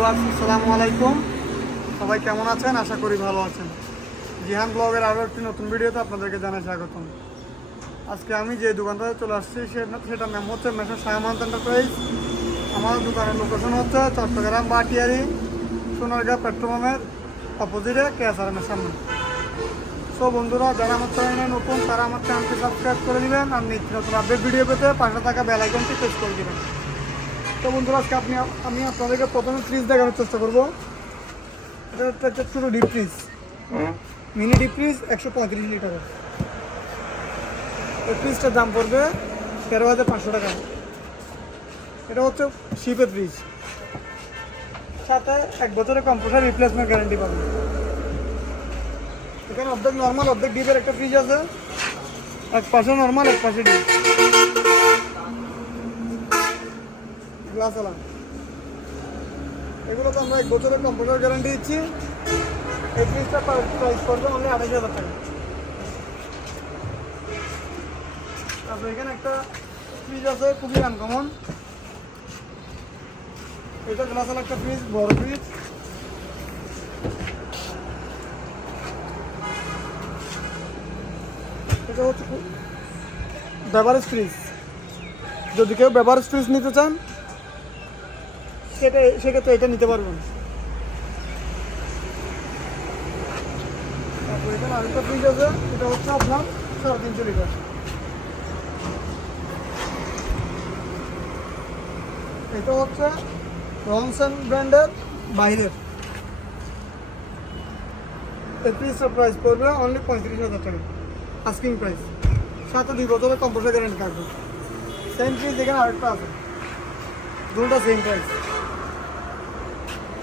Viewers আসসালামু আলাইকুম। সবাই কেমন আছেন? আশা করি ভালো আছেন। জিহান ব্লগের আরও একটি নতুন ভিডিওতে আপনাদেরকে জানাই স্বাগতম। আজকে আমি যে দোকানটাতে চলে আসছি সেটা সেটার নাম হচ্ছে মেশর সায়ামান্ত এন্টারপ্রাইজ। আমার দোকানের লোকেশন হচ্ছে চট্টগ্রাম বাটিয়ারি, সোনারগাঁ পেট্রোপাম্পের অপোজিটে কেএসআরএমের সামনে। সো বন্ধুরা, যারা আমার চ্যানেলে নতুন, তারা আমার চ্যানেলটি সাবস্ক্রাইব করে দিবেন আর নিত্য নতুন আপডেট ভিডিও পেতে পাশে থাকা বেল আইকনটি প্রেস করে দিবেন। তো বন্ধুরা আজকে আপনি আমি আপনাদেরকে প্রথমে ফ্রিজ দেখানোর চেষ্টা করব। এটা হচ্ছে একটা ছোটো deep fridge mini deep fridge একশো পঁয়ত্রিশ লিটার এই ফ্রিজটার দাম পড়বে তেরো হাজার পাঁচশো টাকা। এটা হচ্ছে শিপের ফ্রিজ সাথে এক বছরের কম্পিউটার রিপ্লেসমেন্ট গ্যারান্টি পাবেন। এখানে অর্ধেক নর্মাল অর্ধেক ডিপের একটা ফ্রিজ আছে। এক পাশে নর্মাল এক পাশে ডিপ গ্লাস আলাম। এগুলো তো আমরা এক বছরের কম্পিউটার গ্যারান্টি দিচ্ছি। এই ফ্রিজটা প্রাইস পড়বে অনলি আড়াইশ হাজার টাকা। তারপরে এখানে একটা ফ্রিজ আছে, খুবই আনকমন এটা গ্লাস আলা একটা ফ্রিজ বড় ফ্রিজ এটা হচ্ছে বেভারেজ ফ্রিজ যদি কেউ বেভারেজ ফ্রিজ নিতে চান সেটা সেক্ষেত্রে এটা নিতে পারবেন এখানে আরেকটা আছে হচ্ছে তিনশো লিটার। হচ্ছে ব্র্যান্ডের বাইরের। প্রাইস পড়বে অনলি পঁয়ত্রিশ হাজার টাকা আস্কিং সাথে দুই বছরের কম্পিউটার গ্যারেন্টি থাকবে। সেম ফ্রিজ এখানে আরেকটা আছে, দুটো সেম প্রাইস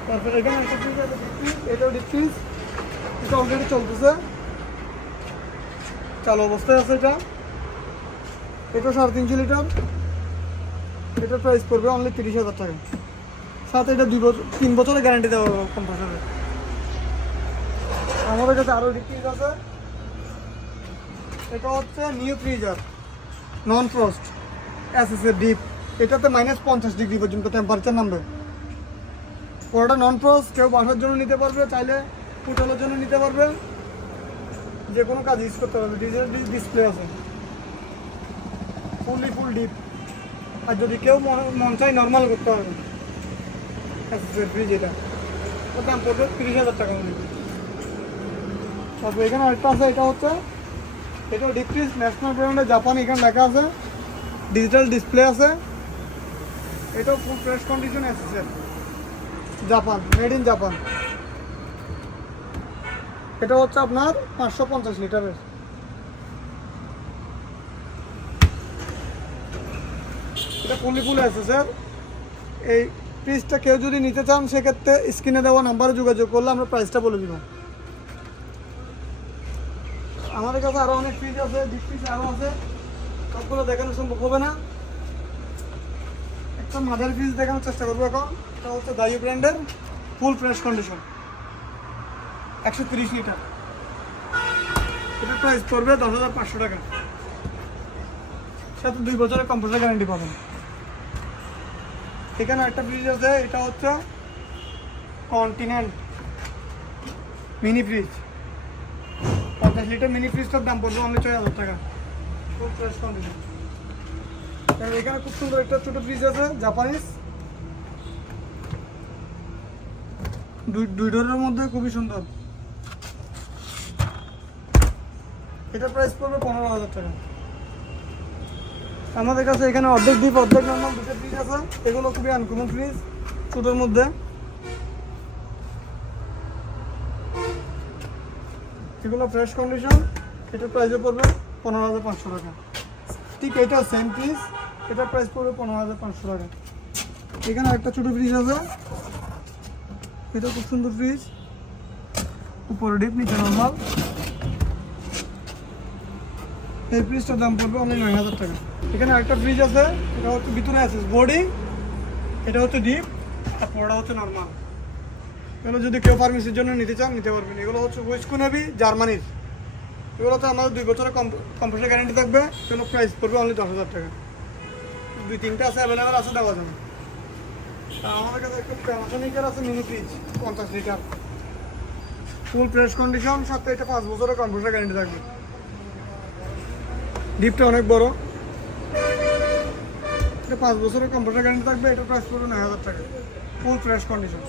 তারপর ডিপ ফ্রিজ এটা অলরেডি চলতেছে। চালু অবস্থায় আছে এটা। এটা সাড়ে তিনশো লিটার। এটার প্রাইস পড়বে অনলি তিরিশ হাজার টাকা। সাথে এটা দুই বছর তিন বছরের গ্যারান্টি দেওয়া হবে আমাদের কাছে আরও ডিপ আছে। এটা হচ্ছে new freezer non frost SSA deep এটাতে মাইনাস পঞ্চাশ ডিগ্রি পর্যন্ত টেম্পারেচার নামবে। পুরোটা নন ফ্রস্ট কেউ বাসার জন্য নিতে পারবে, চাইলে হোটেলের জন্য নিতে পারবে। যে কোনো কাজ ইউজ করতে পারবে। ডিজিটাল ডিসপ্লে আছে। ফুললি ফুল ডিপ আর যদি কেউ মন- চাই নর্মাল করতে পারবে। ফ্রিজ এটা। ওর দাম পড়বে তিরিশ হাজার টাকা মনে। তারপর এখানে আরেকটা আছে, এটা হচ্ছে এটা ডিপ ন্যাশনাল ব্র্যান্ডের জাপান এখানে লেখা আছে। ডিজিটাল ডিসপ্লে আছে। এটাও ফুল ফ্রেশ কন্ডিশন এসেছে জাপান মেড ইন জাপান। এটা হচ্ছে আপনার পাঁচশো পঞ্চাশ লিটারের। এটা ফুলি ফুল আছে, স্যার। এই ফ্রিজটা কেউ যদি নিতে চান, সেক্ষেত্রে স্ক্রিনে দেওয়া নাম্বারে যোগাযোগ করলে আমরা প্রাইসটা বলে দিব। আমাদের কাছে আরও অনেক ফ্রিজ আছে ডিপ ফ্রিজ আরও আছে। সবগুলো দেখানো সম্ভব হবে না। একটা মাদার ফ্রিজ দেখানোর চেষ্টা করব এখন। এটা হচ্ছে দায়ু ব্র্যান্ডের ফুল ফ্রেশ কন্ডিশন একশো তিরিশ লিটার এটা প্রাইস পড়বে দশ হাজার পাঁচশো টাকা। সাথে দুই বছরের কম্পিউটার গ্যারান্টি পাবেন। এখানে একটা ফ্রিজ আছে, এটা হচ্ছে কন্টিনেন্ট মিনি ফ্রিজ পঞ্চাশ লিটার মিনি ফ্রিজটার দাম পড়বে অনলি ছয় হাজার টাকা। খুব ফ্রেশ কন্ডিশন এখানে খুব সুন্দর একটা ছোট ফ্রিজ আছে জাপানিজ দুই ডোরের মধ্যে খুবই সুন্দর। এটা প্রাইস পড়বে পনেরো হাজার টাকা। আমাদের কাছে এখানে অর্ধেক দ্বীপ, অর্ধেক নর্মাল দুটো ফ্রিজ আছে। এগুলো খুবই আনকমন ফ্রিজ ছোটোর মধ্যে। এগুলো ফ্রেশ কন্ডিশন এটা প্রাইসে পড়বে পনেরো হাজার পাঁচশো টাকা। ঠিক এটা সেম ফ্রিজ এটার প্রাইস পড়বে পনেরো হাজার পাঁচশো টাকা। এখানে একটা ছোটো ফ্রিজ আছে। এটা খুব সুন্দর ফ্রিজ উপরে ডিপ নিচে নর্মাল এই ফ্রিজটার দাম পড়বে অনলি নয় হাজার টাকা। এখানে একটা ফ্রিজ আছে, এটা হচ্ছে ভিতরে আছে বোর্ডিং এটা হচ্ছে ডিপ আর পড়া হচ্ছে নর্মাল এগুলো যদি কেউ ফার্মেসির জন্য নিতে চান, নিতে পারবেন। এগুলো হচ্ছে ওয়েস্কো নেভি জার্মানির এগুলোতে আমাদের দুই বছরের কম্পিউটার গ্যারান্টি থাকবে। এগুলো প্রাইস পড়বে অনলি দশ হাজার টাকা। দুই তিনটে আছে অ্যাভেলেবেল আছে, দেওয়া যাবে। তা আমাদের কাছে একটু প্যানাসোনিকের আছে মিনি ফ্রিজ পঞ্চাশ লিটার। ফুল ফ্রেশ কন্ডিশন সাথে এটা পাঁচ বছরের কম্পিউটার গ্যারেন্টি থাকবে। ডিপটা অনেক বড়। এটা পাঁচ বছরের কম্পিউটার গ্যারেন্টি থাকবে, এটা প্রাইস পড়বে নয় হাজার টাকা। ফুল ফ্রেশ কন্ডিশন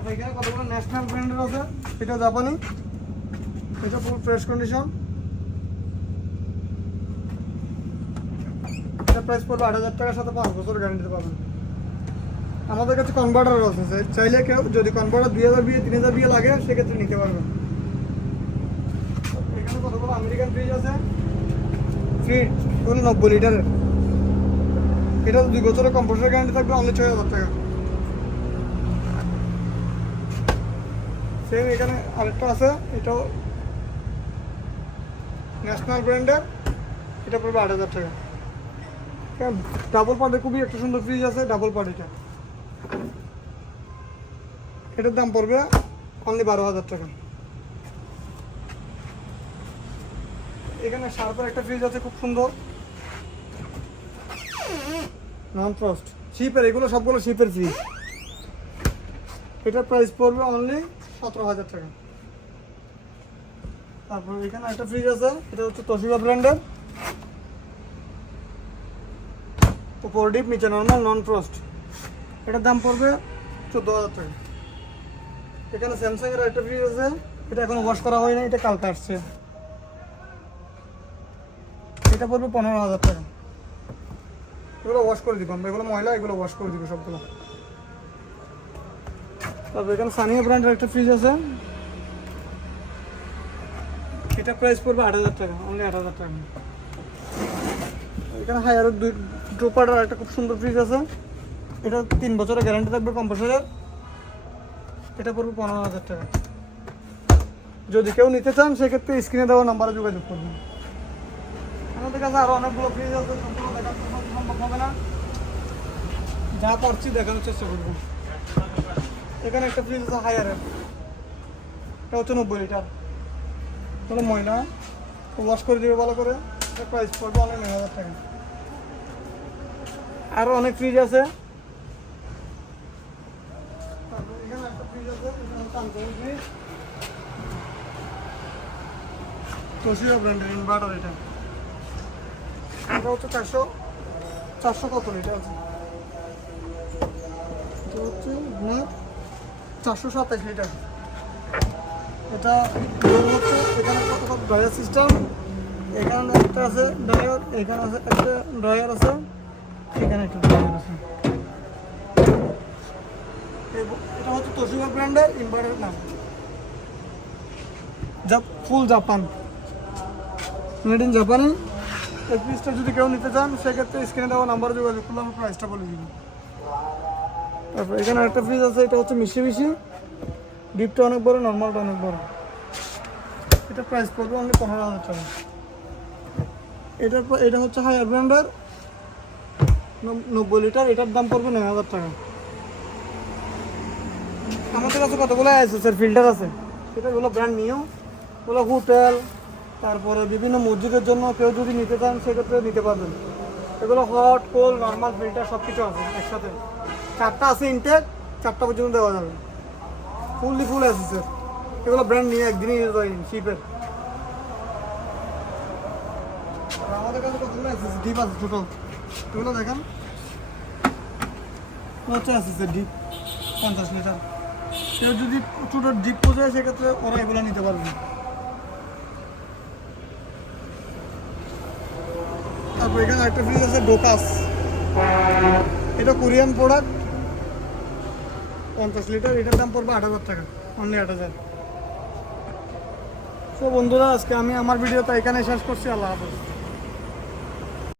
তারপর এখানে কতগুলো ন্যাশনাল ব্র্যান্ডের আছে? এটা জাপানি। এটা ফুল ফ্রেশ কন্ডিশন এটা প্রাইস পড়বে আট হাজার টাকার সাথে পাঁচ বছর গ্যারান্টি পাবেন। আমাদের কাছে কনভার্টার আছে চাইলে কেউ যদি কনভার্টার দুই হাজার বিয়ে তিন হাজার বিয়ে লাগে সেক্ষেত্রে নিতে পারবেন। এখানে কতগুলো আমেরিকান ফ্রিজ আছে? ফ্রিজ নব্বই লিটারের। এটা দুই বছরের কম্পিউটার গ্যারান্টি থাকবে অনলি ছয় হাজার টাকা। সেম এখানে আরেকটা আছে, এটাও ন্যাশনাল ব্র্যান্ডের এটা পড়বে আট হাজার টাকা। ডাবল পার্টে খুবই একটা সুন্দর ফ্রিজ আছে ডাবল পার্ট এটা। এটার দাম পড়বে অনলি বারো হাজার টাকা। এখানে শার্পের একটা ফ্রিজ আছে, খুব সুন্দর। নন ফ্রস্ট শিপের এগুলো সবগুলো শিপের ফ্রিজ এটার প্রাইস পড়বে অনলি সতেরো হাজার টাকা। তারপর এখানে একটা ফ্রিজ আছে, এটা হচ্ছে তোশিবা ব্র্যান্ডের উপর ডিপ নিচে নর্মাল নন ফ্রস্ট এটার দাম পড়বে চোদ্দ হাজার টাকা। এখানে স্যামসাং এর একটা ফ্রিজ আছে, এটা এখনও ওয়াশ করা হয়নি এটা কালকে আসছে। এটা পড়বে পনেরো হাজার টাকা। এগুলো ওয়াশ করে দিব আমরা, এগুলো ময়লা, এগুলো ওয়াশ করে দিব সবগুলো। তারপর এখানে সানিয়া ব্র্যান্ডের একটা ফ্রিজ আছে। এটা প্রাইস পড়বে আট হাজার টাকা অনলি আট হাজার টাকা। এখানে আরও দুই ড্রোপারের একটা খুব সুন্দর ফ্রিজ আছে। এটা তিন বছরের গ্যারান্টি থাকবে কম্পাসারের এটা পড়বে পনেরো হাজার টাকা। যদি কেউ নিতে চান, সেক্ষেত্রে স্ক্রিনে দেওয়া নাম্বারে যোগাযোগ করবেন আমাদের কাছে আরও অনেকগুলো ফ্রিজ আছে সবগুলো দেখার সম্ভব হবে না। যা পারছি দেখানোর চেষ্টা করব। এখানে একটা ফ্রিজ আছে হায়ারের এটা হচ্ছে নব্বই লিটার কোনো ময়লা ওয়াশ করে দিবে ভালো করে। প্রাইস পড়বে অনেক নয় হাজার টাকা। আরও অনেক ফ্রিজ আছে। এখানে একটা ফ্রিজ আছে হচ্ছে চারশো চারশো কত লিটার আছে? চারশো সাতাশ লিটার। এটা হচ্ছে এখানে ড্রয়ার সিস্টেম এখানে একটা আছে ড্রয়ার এখানে আছে একটা ড্রয়ার আছে, এখানে একটা ড্রয়ার আছে। এটা হচ্ছে তোশিবা ব্র্যান্ডের ইনভার্টার নাম। ফুল জাপান মেড ইন জাপানে এই পিসটা যদি কেউ নিতে চান, সেক্ষেত্রে স্ক্রিনে দেওয়া নাম্বারে যোগাযোগ করলে আমি প্রাইসটা বলে দিব। তারপর এখানে একটা ফ্রিজ আছে, এটা হচ্ছে মিশি মিশি ডিপটা অনেক বড় নর্মালটা অনেক বড়। এটা প্রাইস পড়বে অনলি পনেরো হাজার টাকা। এটার এটা হচ্ছে হায়ার ব্র্যান্ডের। নব্বই লিটার, এটার দাম পড়বে নয় হাজার টাকা। আমাদের কাছে কতগুলো আছে স্যার ফিল্টার আছে সেটাগুলো ব্র্যান্ড নিয়েও ওগুলো হোটেল তারপরে বিভিন্ন মসজিদের জন্য কেউ যদি নিতে চান, সেক্ষেত্রে নিতে পারবেন। এগুলো হট কোল নর্মাল ফিল্টার সব কিছু আছে একসাথে। চারটা আছে ইনটেক চারটা পর্যন্ত দেওয়া যাবে। ফুললি ফুল আছে স্যার এগুলো ব্র্যান্ড নিয়ে একদিনই ইউজ হয় শিপের ডিপ আছে এগুলো স্যার ডিপ পঞ্চাশ লিটার যদি ছোটো ডিপ সেক্ষেত্রে ওরা নিতে পারবে এখানে একটা ফ্রিজ আছে এটা কোরিয়ান প্রোডাক্ট পঞ্চাশ লিটার, এটার দাম পড়বে আট হাজার টাকা অনলি আট হাজার। তো বন্ধুরা, আজকে আমি আমার ভিডিওটা এখানে শেষ করছি, আল্লাহ হাফেজ।